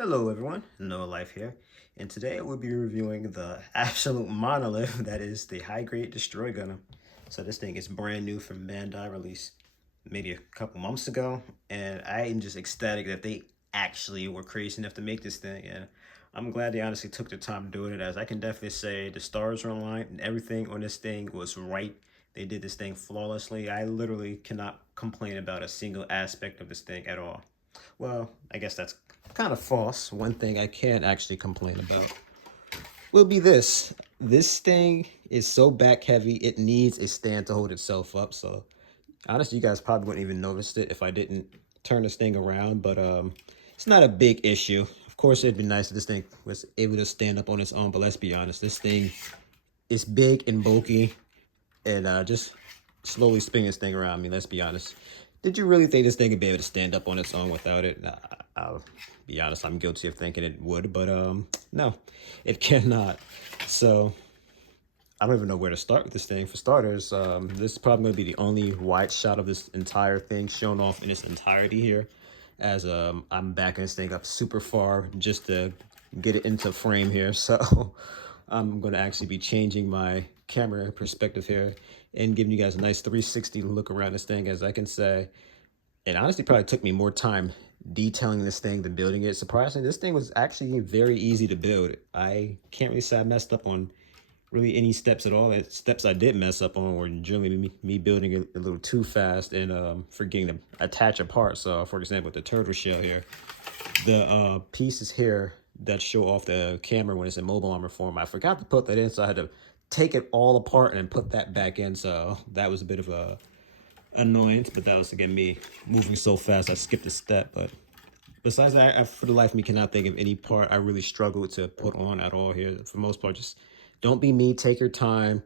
Hello everyone, Noah Life here, and today we'll be reviewing the absolute monolith that is the high-grade Destroy Gundam. So this thing is brand new from Bandai, released maybe a couple months ago, and I am just ecstatic that they actually were crazy enough to make this thing, and I'm glad they honestly took their time doing it, as I can definitely say the stars were aligned and everything on this thing was right. They did this thing flawlessly. I literally cannot complain about a single aspect of this thing at all. Well, I guess that's kind of false. One thing I can actually complain about will be this. This thing is so back heavy, it needs a stand to hold itself up. So honestly, you guys probably wouldn't even notice it if I didn't turn this thing around, but it's not a big issue. Of course, it'd be nice if this thing was able to stand up on its own, but let's be honest, this thing is big and bulky, and just slowly spin this thing around. I mean, let's be honest. Did you really think this thing would be able to stand up on its own without it? Nah, I'll be honest, I'm guilty of thinking it would, but no, it cannot. So I don't even know where to start with this thing. For starters, this is probably going to be the only wide shot of this entire thing shown off in its entirety here, as I'm backing this thing up super far just to get it into frame here. So I'm going to actually be changing my camera perspective here and giving you guys a nice 360 look around this thing. As I can say, it honestly probably took me more time detailing this thing than building it. Surprisingly, this thing was actually very easy to build. I can't really say I messed up on really any steps at all. The steps I did mess up on were generally me building it a little too fast and forgetting to attach a part. So for example, with the turtle shell here, the pieces here that show off the camera when it's in mobile armor form, I forgot to put that in, so I had to take it all apart and put that back in. So that was a bit of a annoyance, but that was again me moving so fast I skipped a step. But besides that, I for the life of me cannot think of any part I really struggled to put on at all here. For the most part, just don't be me, take your time,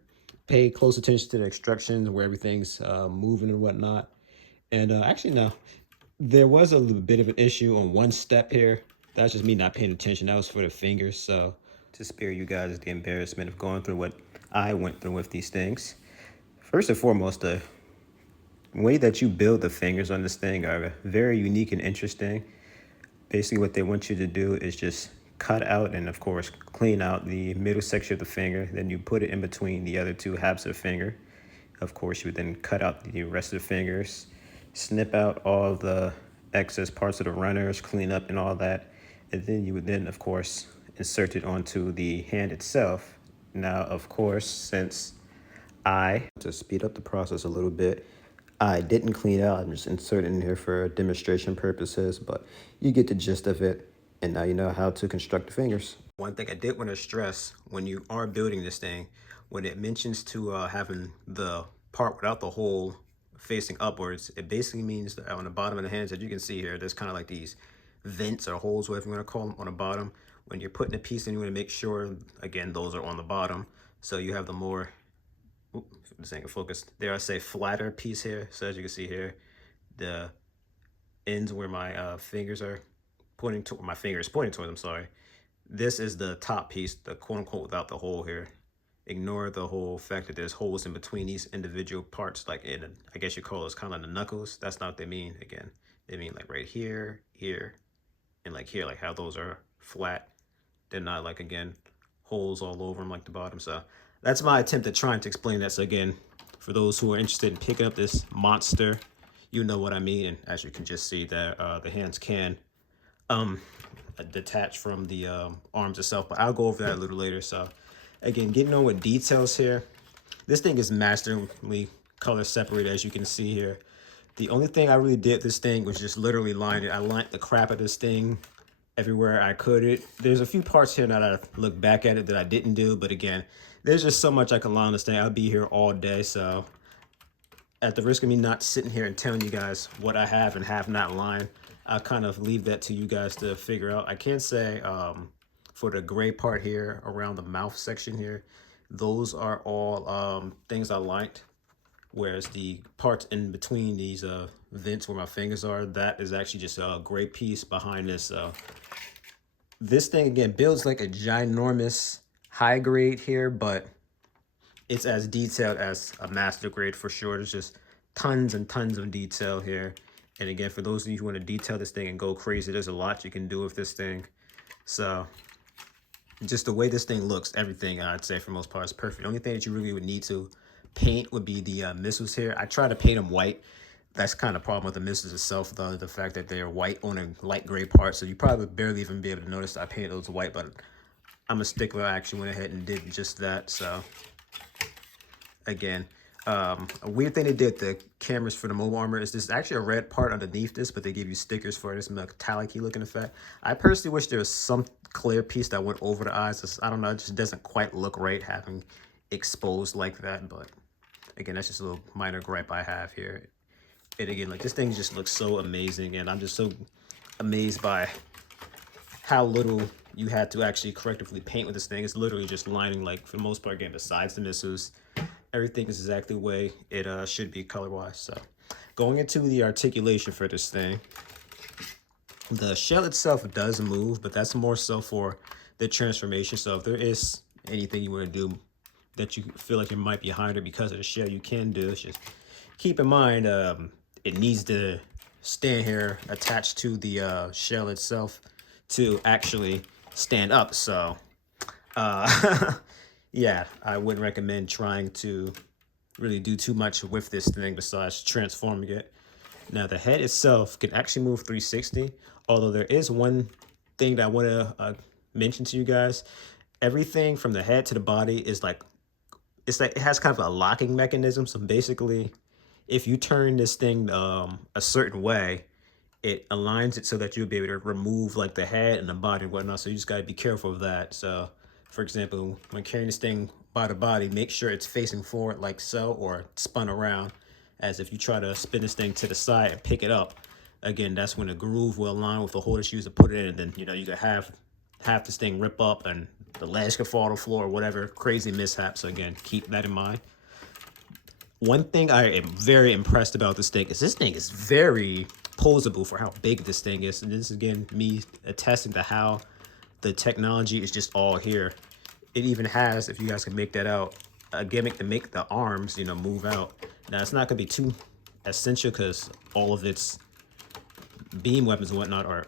pay close attention to the instructions where everything's moving and whatnot. And actually no, there was a little bit of an issue on one step here. That's just me not paying attention. That was for the fingers. So to spare you guys the embarrassment of going through what I went through with these things, first and foremost, the way that you build the fingers on this thing are very unique and interesting. Basically, what they want you to do is just cut out and, of course, clean out the middle section of the finger. Then you put it in between the other two halves of the finger. Of course, you would then cut out the rest of the fingers, snip out all the excess parts of the runners, clean up and all that. And then you would then, of course, insert it onto the hand itself. Now, of course, since to speed up the process a little bit, I didn't clean out. I'm just inserting in here for demonstration purposes, but you get the gist of it. And now you know how to construct the fingers. One thing I did want to stress when you are building this thing, when it mentions to having the part without the hole facing upwards, it basically means that on the bottom of the hands that you can see here, there's kind of like these vents or holes, whatever you want to call them, on the bottom. When you're putting a piece in, you want to make sure, again, those are on the bottom. So you have the more, this ain't focused, there I say flatter piece here. So as you can see here, the ends where my fingers are pointing to, my finger is pointing towards, I'm sorry. This is the top piece, the quote unquote without the hole here. Ignore the whole fact that there's holes in between these individual parts, like in, I guess you call those kind of the knuckles. That's not what they mean. Again, they mean like right here, here, and like here, like how those are flat. They're not like, again, holes all over them like the bottom. So that's my attempt at trying to explain that. So again, for those who are interested in picking up this monster, you know what I mean. And as you can just see that the hands can detach from the arms itself, but I'll go over that a little later. So again, getting on with details here, this thing is masterly color separated, as you can see here. The only thing I really did this thing was just literally line it. I lined the crap of this thing everywhere I could. There's a few parts here now that I look back at it that I didn't do, but again, there's just so much I can line this thing. I'll be here all day, so at the risk of me not sitting here and telling you guys what I have and have not lined, I'll kind of leave that to you guys to figure out. I can say for the gray part here around the mouth section here, those are all things I liked. Whereas the parts in between these vents where my fingers are, that is actually just a gray piece behind this. This thing, again, builds like a ginormous high grade here, but it's as detailed as a master grade for sure. There's just tons and tons of detail here. And again, for those of you who want to detail this thing and go crazy, there's a lot you can do with this thing. So just the way this thing looks, everything I'd say for the most part is perfect. The only thing that you really would need to paint would be the missiles here. I try to paint them white. That's kind of the problem with the missiles itself, though, the fact that they're white on a light gray part. So you probably barely even be able to notice I painted those white, but I'm a stickler. I actually went ahead and did just that. So again, a weird thing they did the cameras for the mobile armor is there's actually a red part underneath this, but they give you stickers for this metallic-y looking effect. I personally wish there was some clear piece that went over the eyes. I don't know, it just doesn't quite look right having exposed like that. But again, that's just a little minor gripe I have here. And again, like, this thing just looks so amazing, and I'm just so amazed by how little you had to actually correctively paint with this thing. It's literally just lining, like, for the most part, again, besides the missiles, everything is exactly the way it should be color-wise. So going into the articulation for this thing, the shell itself does move, but that's more so for the transformation. So if there is anything you want to do that you feel like it might be harder because of the shell, you can do. It's just keep in mind it needs to stand here attached to the shell itself to actually stand up. So yeah, I wouldn't recommend trying to really do too much with this thing besides transforming it. Now the head itself can actually move 360, although there is one thing that I want to mention to you guys. Everything from the head to the body is like, it's like it has kind of a locking mechanism. So basically, if you turn this thing a certain way, it aligns it so that you'll be able to remove like the head and the body and whatnot. So you just got to be careful of that. So for example, when carrying this thing by the body, make sure it's facing forward like so, or spun around, as if you try to spin this thing to the side and pick it up. Again, that's when the groove will align with the hole that you use to put it in, and then, you know, you could have this thing rip up and the legs could fall to the floor or whatever crazy mishap. So again, keep that in mind. One thing I am very impressed about this thing is very posable for how big this thing is. And this is, again, me attesting to how the technology is just all here. It even has, if you guys can make that out, a gimmick to make the arms, you know, move out. Now, it's not going to be too essential because all of its beam weapons and whatnot are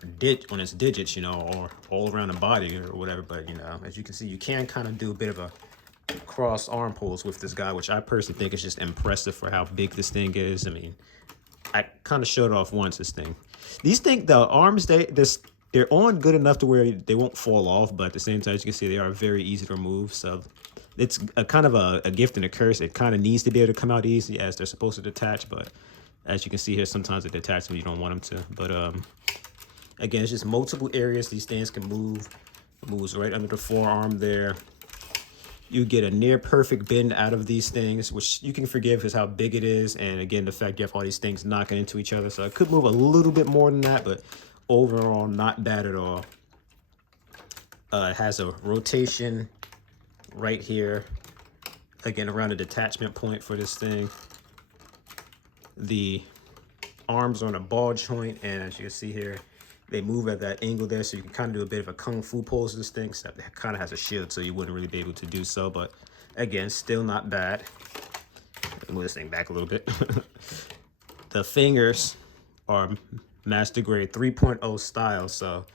on its digits, you know, or all around the body or whatever. But, you know, as you can see, you can kind of do a bit of a cross arm pulls with this guy, which I personally think is just impressive for how big this thing is. I mean, I kind of showed off once this thing. These things, the arms, they're on good enough to where they won't fall off, but at the same time, as you can see, they are very easy to remove. So it's a kind of a gift and a curse. It kind of needs to be able to come out easy as they're supposed to detach, but as you can see here, sometimes they detach when you don't want them to. But again, it's just multiple areas these things can move. It moves right under the forearm there. You get a near perfect bend out of these things, which you can forgive because how big it is. And again, the fact you have all these things knocking into each other. So it could move a little bit more than that, but overall, not bad at all. It has a rotation right here. Again, around the detachment point for this thing. The arms are on a ball joint, and as you can see here, they move at that angle there, so you can kind of do a bit of a kung fu pose to this thing, except it kind of has a shield, so you wouldn't really be able to do so. But again, still not bad. Let me move this thing back a little bit. The fingers are master grade 3.0 style, so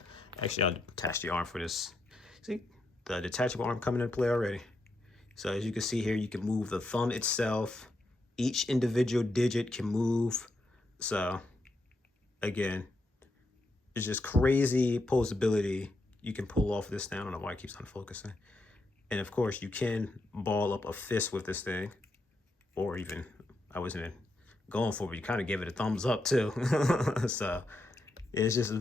actually I'll attach the arm for this. See, the detachable arm coming into play already. So as you can see here, you can move the thumb itself. Each individual digit can move. So again, it's just crazy posability you can pull off this thing. I don't know why it keeps on focusing. And of course, you can ball up a fist with this thing, or even, I wasn't even going for it, but you kind of give it a thumbs up too. So it's just,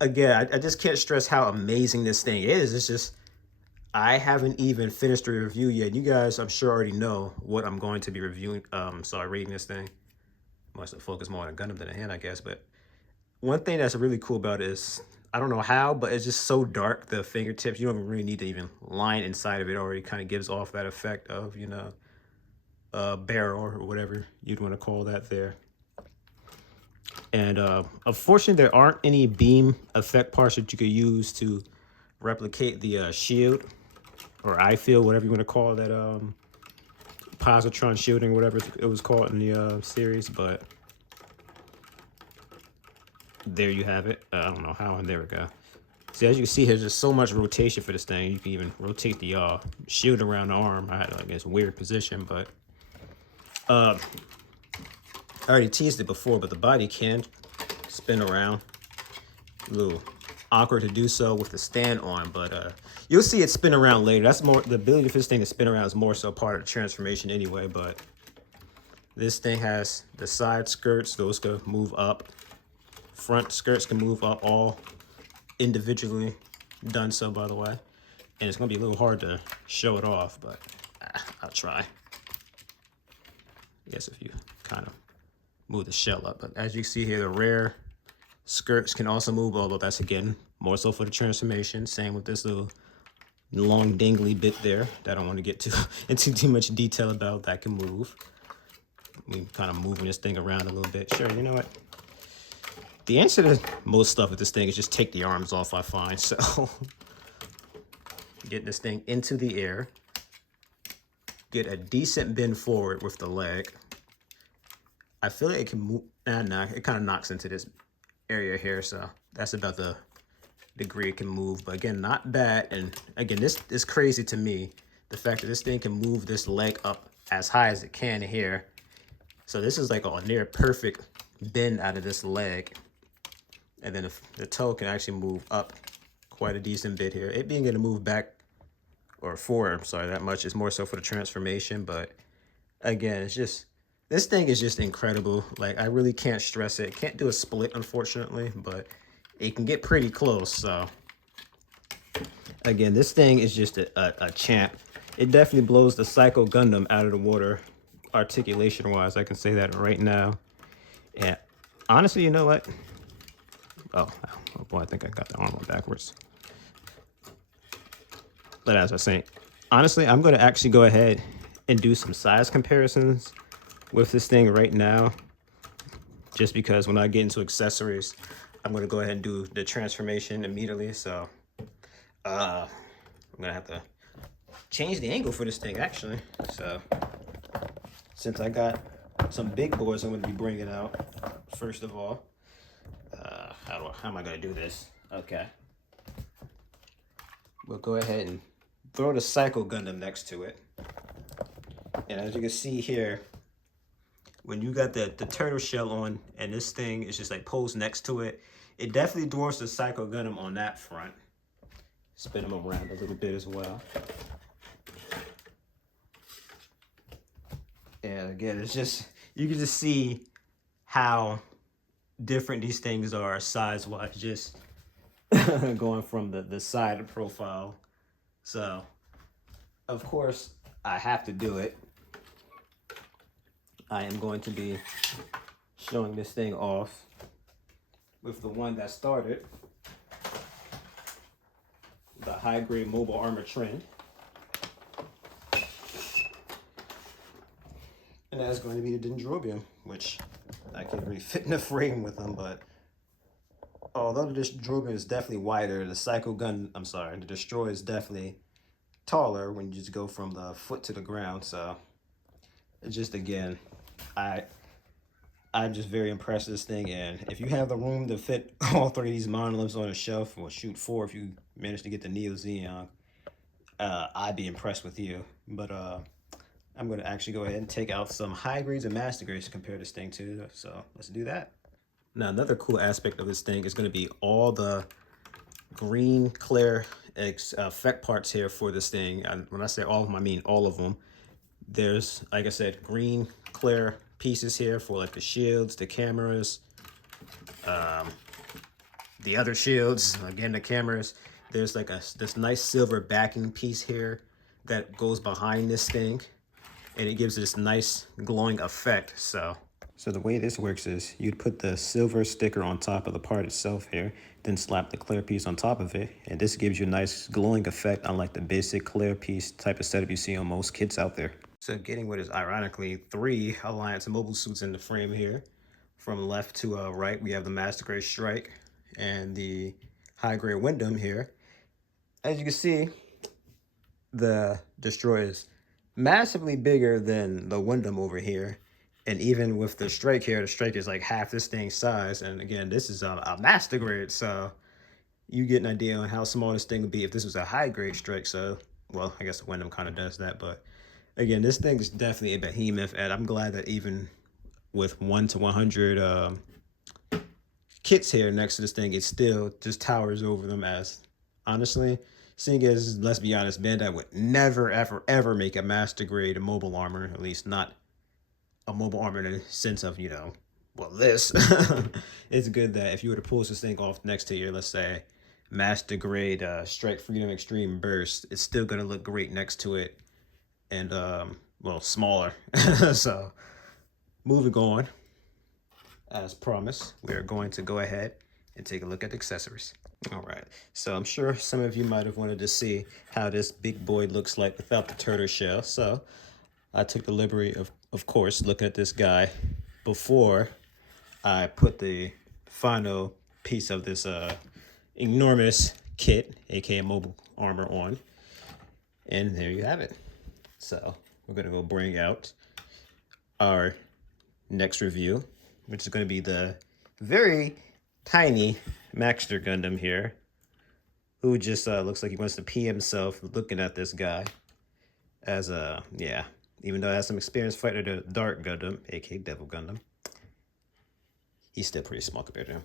again, I just can't stress how amazing this thing is. It's just, I haven't even finished the review yet. You guys, I'm sure, already know what I'm going to be reviewing. Rating this thing. Must have focused more on a Gundam than a hand, I guess. But one thing that's really cool about it is, I don't know how, but it's just so dark, the fingertips. You don't really need to even line inside of it. Already kind of gives off that effect of, you know, barrel or whatever you'd want to call that there. And unfortunately, there aren't any beam effect parts that you could use to replicate the shield or eye field, whatever you want to call that, positron shielding, whatever it was called in the series. But there you have it. I don't know how, and there we go. See, as you can see, there's just so much rotation for this thing. You can even rotate the shield around the arm. I had like this weird position, but I already teased it before, but the body can spin around. A little awkward to do so with the stand on, but you'll see it spin around later. That's more, the ability for this thing to spin around is more so part of the transformation anyway, but this thing has the side skirts. Those can move up. Front skirts can move up, all individually done so, by the way. And it's going to be a little hard to show it off, but I'll try. I guess if you kind of move the shell up. But as you see here, the rear skirts can also move, although that's, again, more so for the transformation. Same with this little long dangly bit there that I don't want to get into too much detail about. That can move. We kind of moving this thing around a little bit. Sure, you know what? The answer to most stuff with this thing is just take the arms off, I find. So get this thing into the air. Get a decent bend forward with the leg. I feel like it can move. Nah, it kind of knocks into this area here. So that's about the degree it can move. But again, not bad. And again, this is crazy to me. The fact that this thing can move this leg up as high as it can here. So this is like a near perfect bend out of this leg. And then the toe can actually move up quite a decent bit here. It being able to move back or forward, I'm sorry, that much is more so for the transformation. But again, it's just, this thing is just incredible. Like, I really can't stress it. Can't do a split, unfortunately, but it can get pretty close. So again, this thing is just a champ. It definitely blows the Psycho Gundam out of the water. Articulation wise, I can say that right now. And honestly, you know what? Oh boy, I think I got the arm backwards. But as I was saying, honestly, I'm going to actually go ahead and do some size comparisons with this thing right now, just because when I get into accessories, I'm going to go ahead and do the transformation immediately. So I'm going to have to change the angle for this thing, actually. So since I got some big boys I'm going to be bringing out, first of all, how am I going to do this? Okay. We'll go ahead and throw the Psycho Gundam next to it. And as you can see here, when you got the turtle shell on and this thing is just like posed next to it, it definitely dwarfs the Psycho Gundam on that front. Spin them around a little bit as well. And again, it's just, you can just see how different these things are size-wise, just going from the side profile. So, of course, I have to do it. I am going to be showing this thing off with the one that started the high-grade mobile armor trend. And that's going to be the Dendrobium, which I can't really fit in the frame with them, but although the Dendrobium is definitely wider, the the Destroyer is definitely taller when you just go from the foot to the ground. So it's just, again, I'm just very impressed with this thing. And if you have the room to fit all three of these monoliths on a shelf, or shoot four if you manage to get the Neo Xeon, I'd be impressed with you. But I'm going to actually go ahead and take out some high grades and master grades to compare this thing to. So let's do that. Now, another cool aspect of this thing is going to be all the green clear effect parts here for this thing. And when I say all of them, I mean all of them. There's, like I said, green clear pieces here for like the shields, the cameras, the other shields, again, the cameras. There's like this nice silver backing piece here that goes behind this thing, and it gives this nice glowing effect. So the way this works is you'd put the silver sticker on top of the part itself here, then slap the clear piece on top of it, and this gives you a nice glowing effect, unlike the basic clear piece type of setup you see on most kits out there. So getting what is ironically 3 Alliance mobile suits in the frame here. From left to right, we have the Master Grade Strike and the High Grade Gundam here. As you can see, the Destroyer is massively bigger than the Gundam over here. And even with the strike here, the strike is like half this thing's size. And again, this is a master grade, so you get an idea on how small this thing would be if this was a high grade strike. So, well, I guess the Gundam kind of does that, but again, this thing is definitely a behemoth, and I'm glad that even with 1 to 100 kits here next to this thing, it still just towers over them. As honestly, seeing as, let's be honest, Bandai would never ever ever make a master grade mobile armor, at least not a mobile armor in the sense of, you know, well, this. It's good that if you were to pull this thing off next to your, let's say, master grade Strike Freedom Extreme Burst, it's still gonna look great next to it, and well, smaller. So moving on, as promised, we are going to go ahead and take a look at the accessories. All right, so I'm sure some of you might have wanted to see how this big boy looks like without the turtle shell, so I took the liberty of course, looking at this guy before I put the final piece of this enormous kit, aka mobile armor, on. And there you have it. So we're gonna go bring out our next review, which is gonna be the very tiny Maxter Gundam here, who just looks like he wants to pee himself looking at this guy. As yeah, even though I have some experience fighting the Dark Gundam, aka Devil Gundam, he's still pretty small compared to him.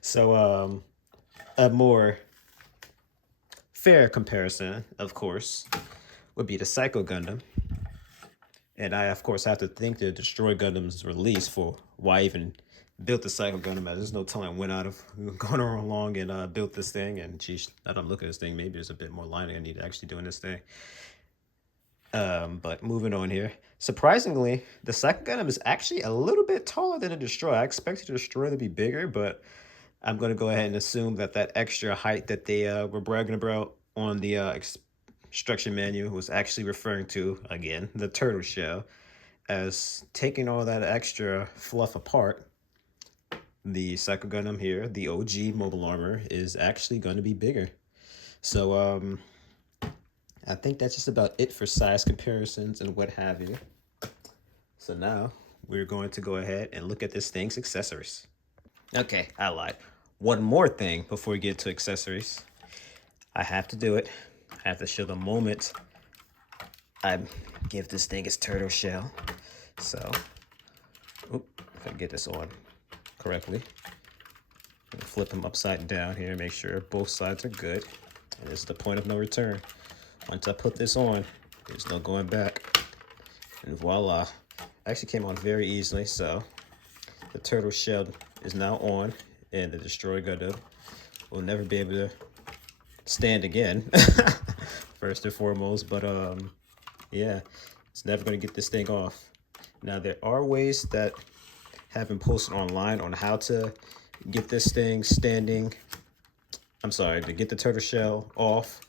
So a more fair comparison, of course, would be the Psycho Gundam. And I, of course, have to thank the Destroy Gundam's release for why I even built the Psycho Gundam. There's no telling when I'd have gone along and built this thing. And geez, now that I'm looking at this thing, maybe there's a bit more lining I need to actually do in this thing. But moving on here. Surprisingly, the Psycho Gundam is actually a little bit taller than the Destroy. I expected the Destroy to be bigger, but I'm going to go ahead and assume that that extra height that they were bragging about on the instruction manual was actually referring to, again, the turtle shell. As taking all that extra fluff apart, the Psycho Gundam here, the OG mobile armor, is actually going to be bigger. So I think that's just about it for size comparisons and what have you. So now we're going to go ahead and look at this thing's accessories. Okay, I lied. One more thing before we get to accessories. I have to do it. I have to show the moment I give this thing its turtle shell. So, if I get this on correctly, I'm gonna flip them upside down here, make sure both sides are good. And this is the point of no return. Once I put this on, there's no going back. And voila. Actually came on very easily, so the turtle shell is now on, and the Destroy Gundam will never be able to stand again, first and foremost. But yeah, it's never going to get this thing off. Now, there are ways that have been posted online on how to get this thing standing. I'm sorry, to get the turtle shell off,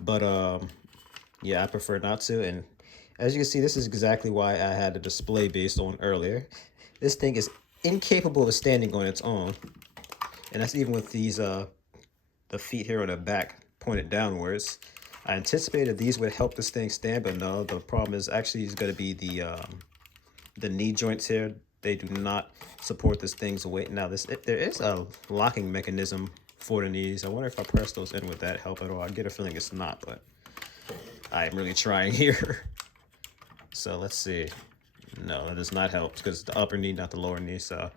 but yeah, I prefer not to. And as you can see, this is exactly why I had a display based on earlier. This thing is incapable of standing on its own, and that's even with these the feet here on the back pointed downwards. I anticipated these would help this thing stand, but no, the problem is actually going to be the knee joints here. They do not support this thing's weight. Now there is a locking mechanism for the knees. I wonder if I press those in, would that help at all? I get a feeling it's not, but I'm really trying here. So let's see. No, that does not help because the upper knee, not the lower knee. So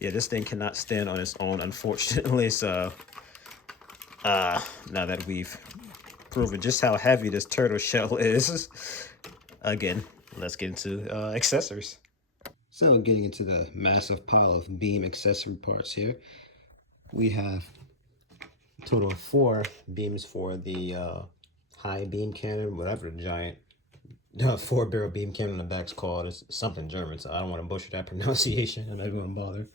yeah, this thing cannot stand on its own, unfortunately. So now that we've proven just how heavy this turtle shell is, again, let's get into accessories. So getting into the massive pile of beam accessory parts here, we have a total of 4 beams for the high beam cannon, whatever the giant 4-barrel beam cannon on the back's called. It's something German, so I don't want to butcher that pronunciation. I'm not going to bother.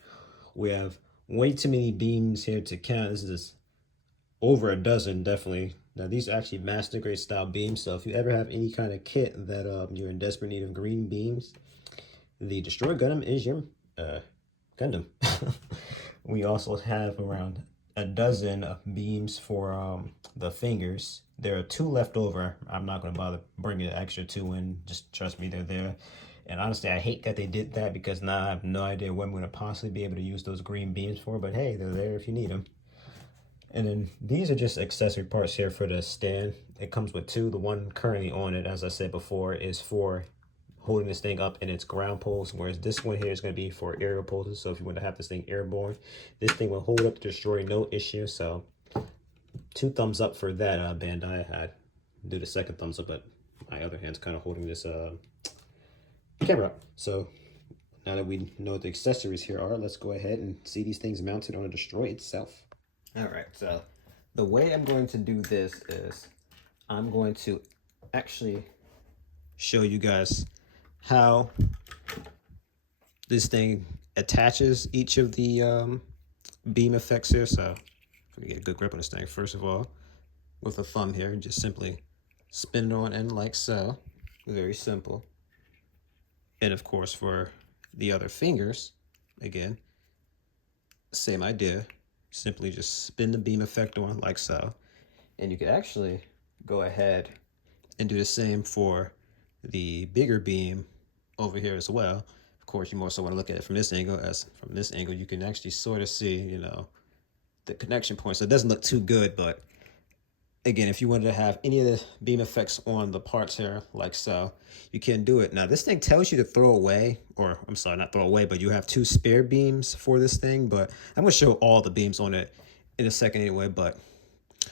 We have way too many beams here to count. This is over a dozen, definitely. Now, these are actually master grade style beams, so if you ever have any kind of kit that you're in desperate need of green beams, the Destroy Gundam is your Gundam. We also have around a dozen beams for the fingers. There are 2 left over. I'm not going to bother bringing the extra 2 in. Just trust me, they're there. And honestly, I hate that they did that because now I have no idea what I'm going to possibly be able to use those green beams for. But hey, they're there if you need them. And then these are just accessory parts here for the stand. It comes with two. The one currently on it, as I said before, is for holding this thing up in its ground poles, whereas this one here is going to be for aerial poses. So if you want to have this thing airborne, this thing will hold up the destroyer, no issue. So 2 thumbs up for that, Bandai. I do the second thumbs up, but my other hand's kind of holding this camera up. So now that we know what the accessories here are, let's go ahead and see these things mounted on the destroyer itself. All right, so the way I'm going to do this is I'm going to actually show you guys how this thing attaches each of the beam effects here. So let me get a good grip on this thing. First of all, with a thumb here, just simply spin it on in like so. Very simple. And of course, for the other fingers, again, same idea. Simply just spin the beam effect on like so. And you can actually go ahead and do the same for the bigger beam over here as well. Of course, you more so want to look at it from this angle, as from this angle, you can actually sort of see, you know, the connection point. So it doesn't look too good, but again, if you wanted to have any of the beam effects on the parts here, like so, you can do it. Now, this thing tells you to throw away, or I'm sorry, not throw away, but you have 2 spare beams for this thing, but I'm gonna show all the beams on it in a second anyway, but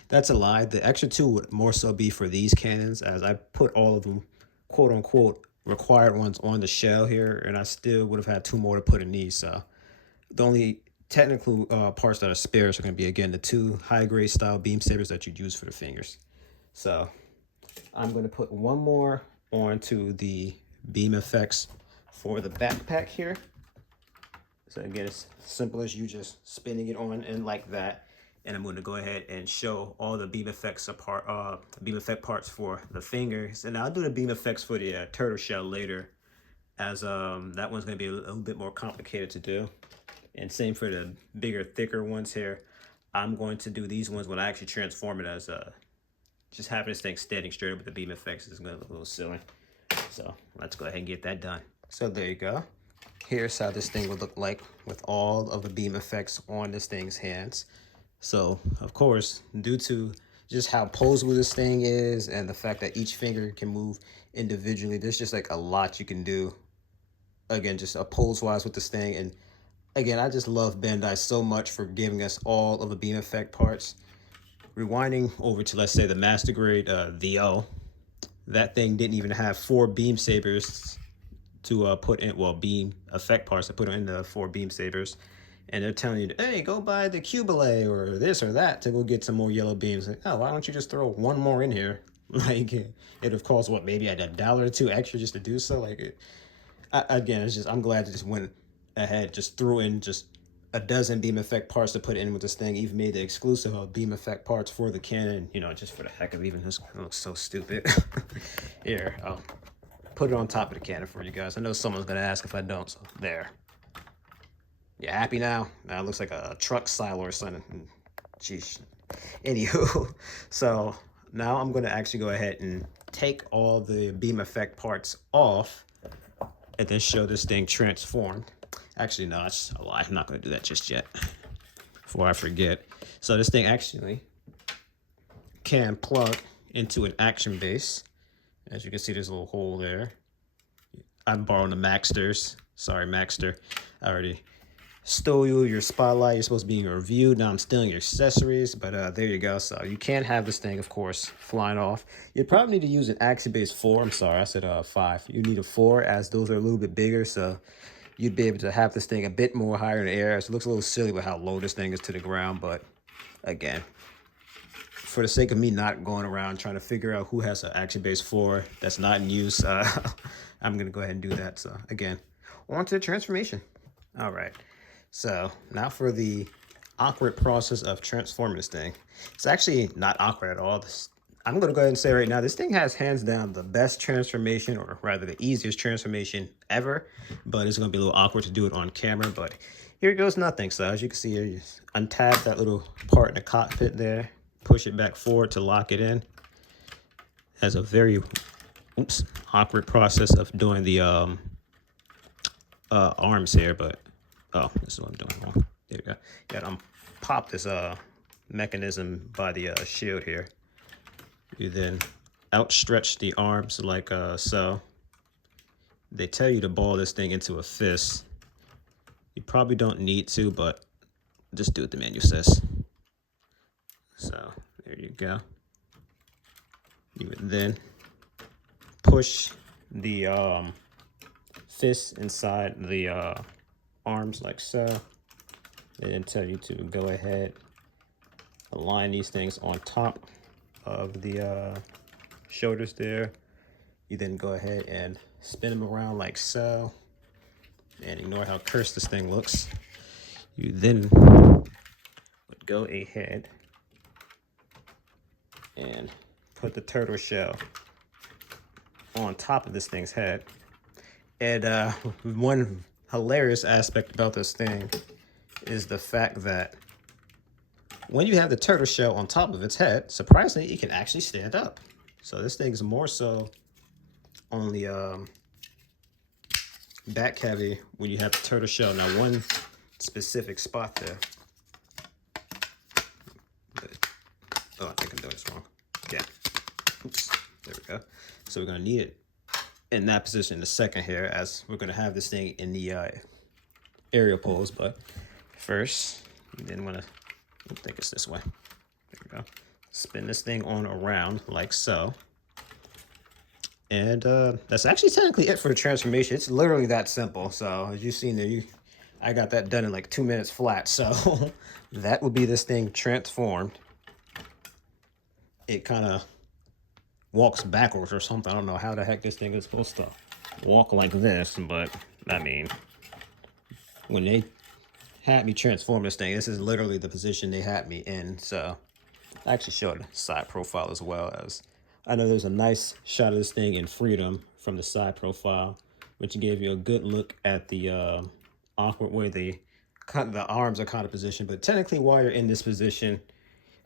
that's a lie. The extra 2 would more so be for these cannons, as I put all of them, quote unquote, required ones on the shell here, and I still would have had 2 more to put in these. So the only technical parts that are spares are going to be, again, the 2 high-grade style beam sabers that you'd use for the fingers. So I'm going to put 1 more onto the beam effects for the backpack here. So again, it's simple as you just spinning it on in like that. And I'm going to go ahead and show all the beam effects beam effect parts for the fingers. And I'll do the beam effects for the turtle shell later, as that one's going to be a little bit more complicated to do. And same for the bigger, thicker ones here. I'm going to do these ones when I actually transform it, as just having this thing standing straight up with the beam effects is going to look a little silly. So let's go ahead and get that done. So there you go. Here's how this thing would look like with all of the beam effects on this thing's hands. So, of course, due to just how posable this thing is and the fact that each finger can move individually, there's just like a lot you can do. Again, just pose-wise with this thing. And again, I just love Bandai so much for giving us all of the beam effect parts. Rewinding over to, let's say, the Master Grade VO, that thing didn't even have 4 beam sabers to put in, well, beam effect parts to put in the 4 beam sabers. And they're telling you, hey, go buy the Cubile or this or that to go get some more yellow beams. Like, oh, why don't you just throw 1 more in here? Like, it would cost, what, maybe $1 or $2 extra just to do so? Like, again, it's just, I'm glad to just went ahead, just threw in just a dozen beam effect parts to put in with this thing, even made the exclusive beam effect parts for the cannon, you know, just for the heck of even this. It looks so stupid. Here, I'll put it on top of the cannon for you guys. I know someone's going to ask if I don't, so there. You happy now? Now it looks like a truck silo or something. Jeez. Anywho, so now I'm going to actually go ahead and take all the beam effect parts off and then show this thing transformed. Actually, no, that's a lie. I'm not going to do that just yet before I forget. So this thing actually can plug into an action base. As you can see, there's a little hole there. I'm borrowing the Maxters. Sorry, Maxter. I already stole you your spotlight. You're supposed to be in your review. Now I'm stealing your accessories, but there you go. So you can't have this thing, of course, flying off. You'd probably need to use an action base 4. I'm sorry, I said 5. You need a 4, as those are a little bit bigger, so you'd be able to have this thing a bit more higher in the air. So it looks a little silly with how low this thing is to the ground, but again, for the sake of me not going around trying to figure out who has an action base 4 that's not in use, I'm gonna go ahead and do that. So again, on to the transformation. All right. So now for the awkward process of transforming this thing. It's actually not awkward at all. I'm going to go ahead and say right now, this thing has hands down the best transformation, or rather the easiest transformation ever, but it's going to be a little awkward to do it on camera, but here goes nothing. So as you can see here, you just untap that little part in the cockpit there, push it back forward to lock it in. Has a very awkward process of doing the arms here, but oh, this is what I'm doing wrong. There we go. You gotta pop this mechanism by the shield here. You then outstretch the arms like so. They tell you to ball this thing into a fist. You probably don't need to, but just do what the manual says. So there you go. You would then push the fist inside the arms like so. They then tell you to go ahead, align these things on top of the shoulders there. You then go ahead and spin them around like so, and ignore how cursed this thing looks. You then would go ahead and put the turtle shell on top of this thing's head. And one hilarious aspect about this thing is the fact that when you have the turtle shell on top of its head, surprisingly, it can actually stand up. So this thing's more so on the back heavy when you have the turtle shell. Now, one specific spot there. Oh, I think I'm doing this wrong. Yeah. Oops. There we go. So we're going to need it in that position in a second here, as we're going to have this thing in the aerial pose. But first, you then want to, I think it's this way. There we go. Spin this thing on around like so. And that's actually technically it for the transformation. It's literally that simple. So as you've seen there, I got that done in like 2 minutes flat. So that would be this thing transformed. It kind of walks backwards or something. I don't know how the heck this thing is supposed to walk like this, but I mean, when they had me transform this thing, this is literally the position they had me in. So I actually showed a side profile as well, as I know there's a nice shot of this thing in freedom from the side profile, which gave you a good look at the awkward way the arms are kind of positioned. But technically, while you're in this position,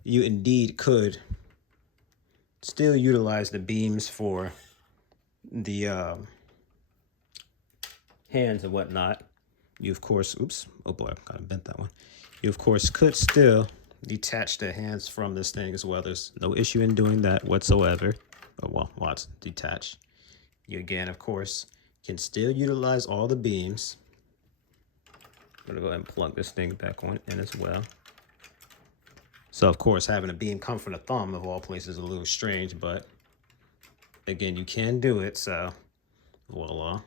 you indeed could still utilize the beams for the hands and whatnot. You, of course, oops, oh boy, I kind of bent that one. You, of course, could still detach the hands from this thing as well. There's no issue in doing that whatsoever. Oh, well, while it's detached. You, again, of course, can still utilize all the beams. I'm going to go ahead and plug this thing back on in as well. So, of course, having a beam come from the thumb, of all places, is a little strange, but again, you can do it, so voila.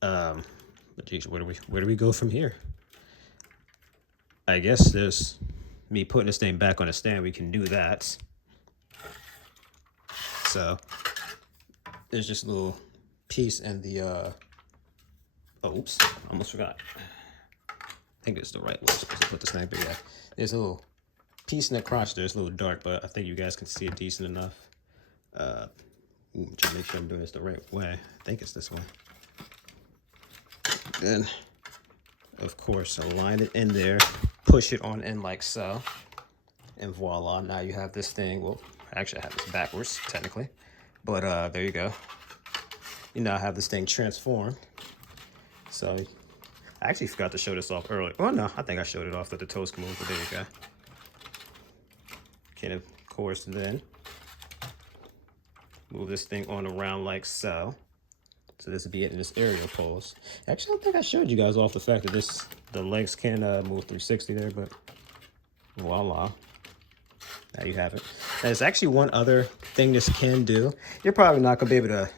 But geez, where do we go from here? I guess there's me putting this thing back on a stand. We can do that. So there's just a little piece in the oh, oops, almost forgot. I think it's the right way I'm supposed to put this thing, but yeah, there's a little piece in the crotch there. It's a little dark, but I think you guys can see it decent enough. I'm trying to make sure I'm doing this the right way. I think it's this way. Then, of course, align it in there, push it on in like so, and voila, now you have this thing. Well, actually I have this backwards technically, but there you go. You now have this thing transformed. So I actually forgot to show this off earlier. Oh no, I think I showed it off with the toast move, but there you go. Can, of course, then move this thing on around like so. So this would be it in this aerial pose. Actually, I don't think I showed you guys off the fact that the legs can move 360 there, but voila. Now you have it. There's actually one other thing this can do. You're probably not going to be able to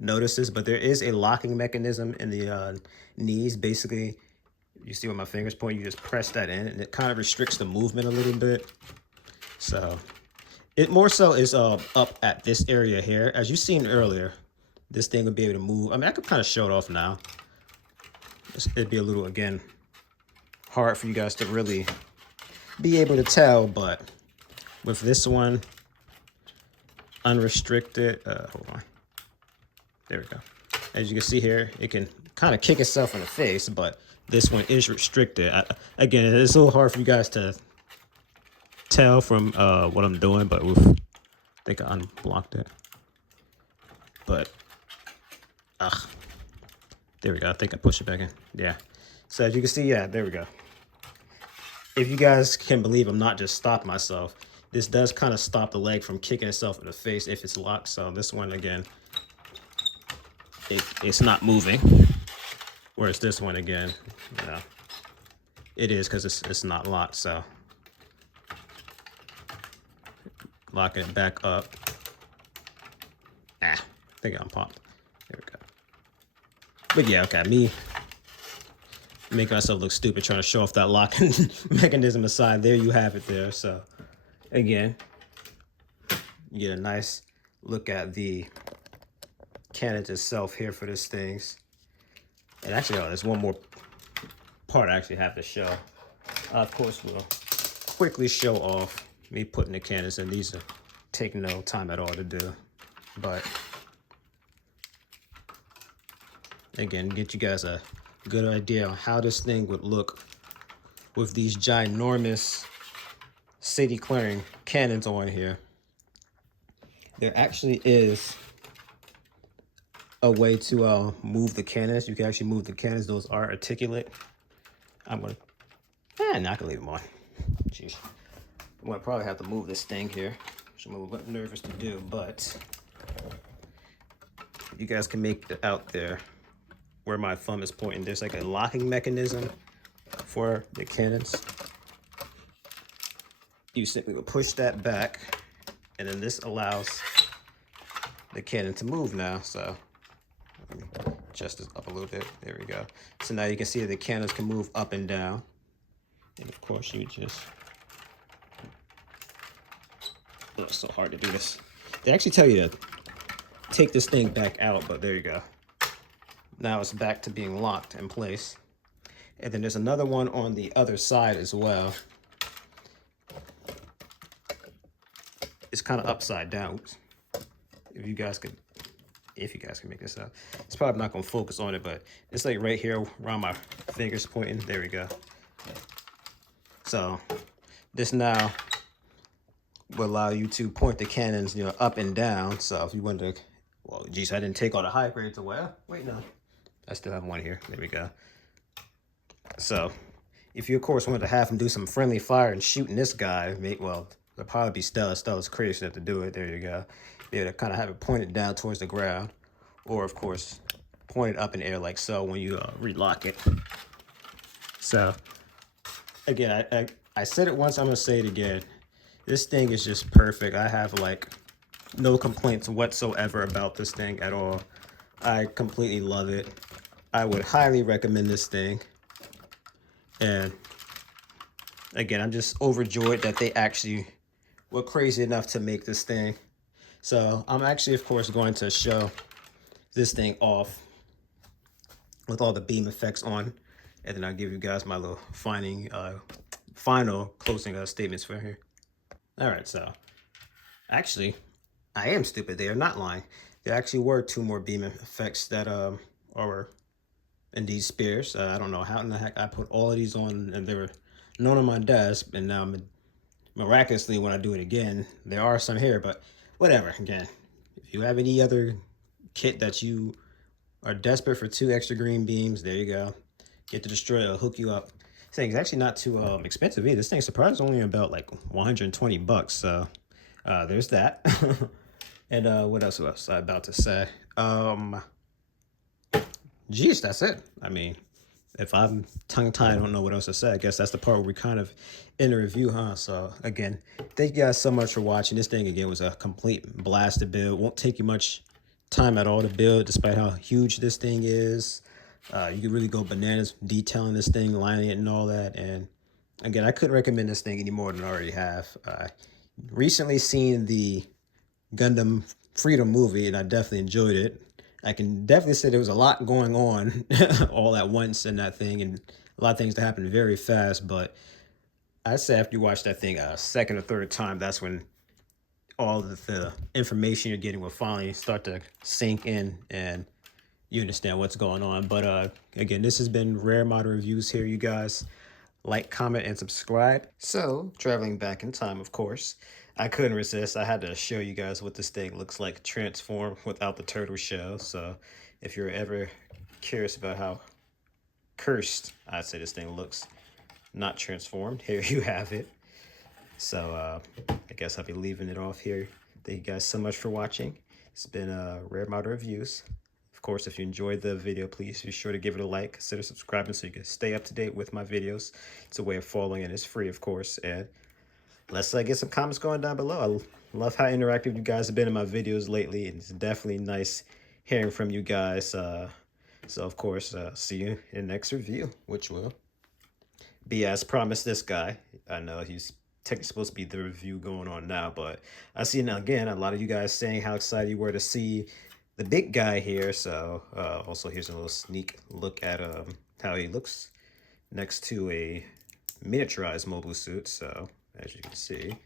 notice this, but there is a locking mechanism in the knees. Basically, you see where my fingers point, you just press that in, and it kind of restricts the movement a little bit. So it more so is up at this area here. As you've seen earlier, this thing would be able to move. I mean, I could kind of show it off now. It'd be a little, again, hard for you guys to really be able to tell, but with this one, unrestricted, hold on. There we go. As you can see here, it can kind of kick itself in the face, but this one is restricted. Again, it's a little hard for you guys to tell from what I'm doing, but I think I unblocked it. But There we go. I think I pushed it back in. Yeah. So as you can see, yeah, there we go. If you guys can believe I'm not just stopping myself, this does kind of stop the leg from kicking itself in the face if it's locked. So this one, again, it's not moving. Whereas this one, again, you know, it is because it's not locked. So lock it back up. I think I'm popped. There we go. But yeah, okay, me making myself look stupid trying to show off that locking mechanism aside. There you have it there. So again, you get a nice look at the cannon itself here for this things. And actually, there's one more part I actually have to show. Of course, we'll quickly show off me putting the cannons in. These are take no time at all to do. But again, get you guys a good idea on how this thing would look with these ginormous city clearing cannons on here. There actually is a way to move the cannons. You can actually move the cannons. Those are articulate. I'm gonna, I can leave them on. Jeez, I'm gonna probably have to move this thing here, which I'm a little nervous to do, but you guys can make it out there where my thumb is pointing. There's like a locking mechanism for the cannons. You simply will push that back, and then this allows the cannon to move now. So let me adjust this up a little bit. There we go. So now you can see that the cannons can move up and down. And of course, you just, oh, it's so hard to do this. They actually tell you to take this thing back out, but there you go. Now it's back to being locked in place. And then there's another one on the other side as well. It's kind of upside down. Oops. If you guys can make this out. It's probably not gonna focus on it, but it's like right here around my fingers pointing. There we go. So this now will allow you to point the cannons, you know, up and down. So if you wonder, well, geez, I didn't take all the high grades away. Wait, no, I still have one here. There we go. So if you, of course, wanted to have him do some friendly fire and shooting this guy, well, it'll probably be Stella. Stella's crazy enough to do it. There you go. Be able to kind of have it pointed down towards the ground, or of course, point it up in the air like so when you relock it. So again, I said it once, I'm gonna say it again. This thing is just perfect. I have like no complaints whatsoever about this thing at all. I completely love it. I would highly recommend this thing. And again, I'm just overjoyed that they actually were crazy enough to make this thing. So I'm actually, of course, going to show this thing off with all the beam effects on, and then I'll give you guys my little final closing statements for here. All right, so actually, I am stupid. They are not lying. There actually were 2 more beam effects that are in these spears. I don't know how in the heck I put all of these on, and they were none on my desk, and now miraculously when I do it again, there are some here, but whatever. Again, if you have any other kit that you are desperate for 2 extra green beams, there you go. Get the destroyer, it'll hook you up. This thing's actually not too expensive either. This thing's surprisingly only about like 120 bucks. So there's that. And what else was I about to say? Geez, that's it. I mean, if I'm tongue-tied, I don't know what else to say. I guess that's the part where we kind of in the review, huh? So again, thank you guys so much for watching. This thing again was a complete blast to build. Won't take you much time at all to build, despite how huge this thing is. You can really go bananas detailing this thing, lining it and all that. And again, I couldn't recommend this thing any more than I already have. Recently seen the Gundam Freedom movie, and I definitely enjoyed it. I can definitely say there was a lot going on all at once in that thing, and a lot of things that happened very fast. But I'd say after you watch that thing a second or third time, that's when all of the information you're getting will finally start to sink in and you understand what's going on. But again, this has been Rare Model Reviews here, you guys. Like, comment, and subscribe. So, traveling back in time, of course, I couldn't resist. I had to show you guys what this thing looks like transformed without the turtle shell. So, if you're ever curious about how cursed I'd say this thing looks, not transformed. Here you have it. So I guess I'll be leaving it off here. Thank you guys so much for watching. It's been Rare Model Reviews. Of course, if you enjoyed the video, please be sure to give it a like. Consider subscribing so you can stay up to date with my videos. It's a way of following, and it's free, of course. And let's get some comments going down below. I love how interactive you guys have been in my videos lately, and it's definitely nice hearing from you guys. So, of course, see you in the next review, which will be, as promised, this guy. I know he's technically supposed to be the review going on now, but I see now again a lot of you guys saying how excited you were to see the big guy here. So also here's a little sneak look at how he looks next to a miniaturized mobile suit. So as you can see,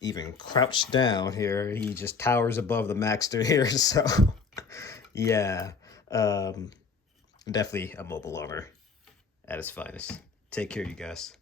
even crouched down here, he just towers above the Maxter here. So yeah, definitely a mobile armor at its finest. Take care, you guys.